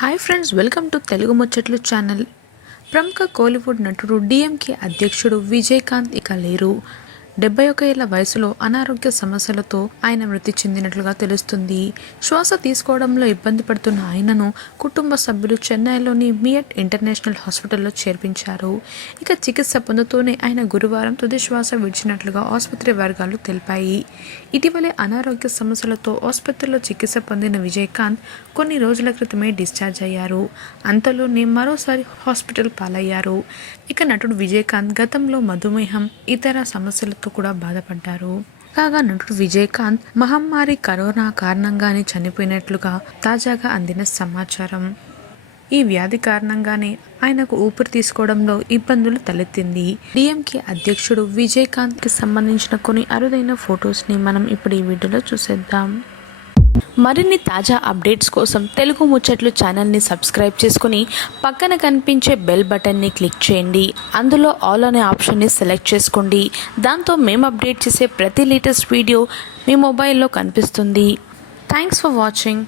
Hi friends, welcome to Telugu ముచ్చట్లు channel. ప్రముఖ కోలీవుడ్ నటుడు డిఎంకే అధ్యక్షుడు విజయకాంత్ ఇక లేరు. 71 ఏళ్ల వయసులో అనారోగ్య సమస్యలతో ఆయన మృతి చెందినట్లుగా తెలుస్తుంది. శ్వాస తీసుకోవడంలో ఇబ్బంది పడుతున్న ఆయనను కుటుంబ సభ్యులు చెన్నైలోని మియట్ ఇంటర్నేషనల్ హాస్పిటల్లో చేర్పించారు. ఇక చికిత్స పొందుతూనే ఆయన గురువారం తుది శ్వాస విడిచినట్లుగా ఆసుపత్రి వర్గాలు తెలిపాయి. ఇటీవలే అనారోగ్య సమస్యలతో ఆసుపత్రిలో చికిత్స పొందిన విజయకాంత్ కొన్ని రోజుల క్రితమే డిశ్చార్జ్ అయ్యారు. అంతలోనే మరోసారి హాస్పిటల్ పాలయ్యారు. ఇక నటుడు విజయకాంత్ గతంలో మధుమేహం, ఇతర సమస్యలతో కూడా బాధపడ్డారు. కాగా నటుడు విజయకాంత్ మహమ్మారి కరోనా కారణంగానే చనిపోయినట్లుగా తాజాగా అందిన సమాచారం. ఈ వ్యాధి కారణంగానే ఆయనకు ఊపిరి తీసుకోవడంలో ఇబ్బందులు తలెత్తింది. డిఎంకే అధ్యక్షుడు విజయకాంత్ కి సంబంధించిన కొన్ని అరుదైన ఫొటోస్ ని మనం ఇప్పుడు ఈ వీడియోలో చూసేద్దాం. మరిన్ని తాజా అప్డేట్స్ కోసం తెలుగు ముచ్చట్లు ఛానల్ని సబ్స్క్రైబ్ చేసుకుని పక్కన కనిపించే బెల్ బటన్ని క్లిక్ చేయండి. అందులో ఆల్ అనే ఆప్షన్ని సెలెక్ట్ చేసుకోండి. దాంతో మేము అప్డేట్ చేసే ప్రతి లేటెస్ట్ వీడియో మీ మొబైల్లో కనిపిస్తుంది. Thanks for watching.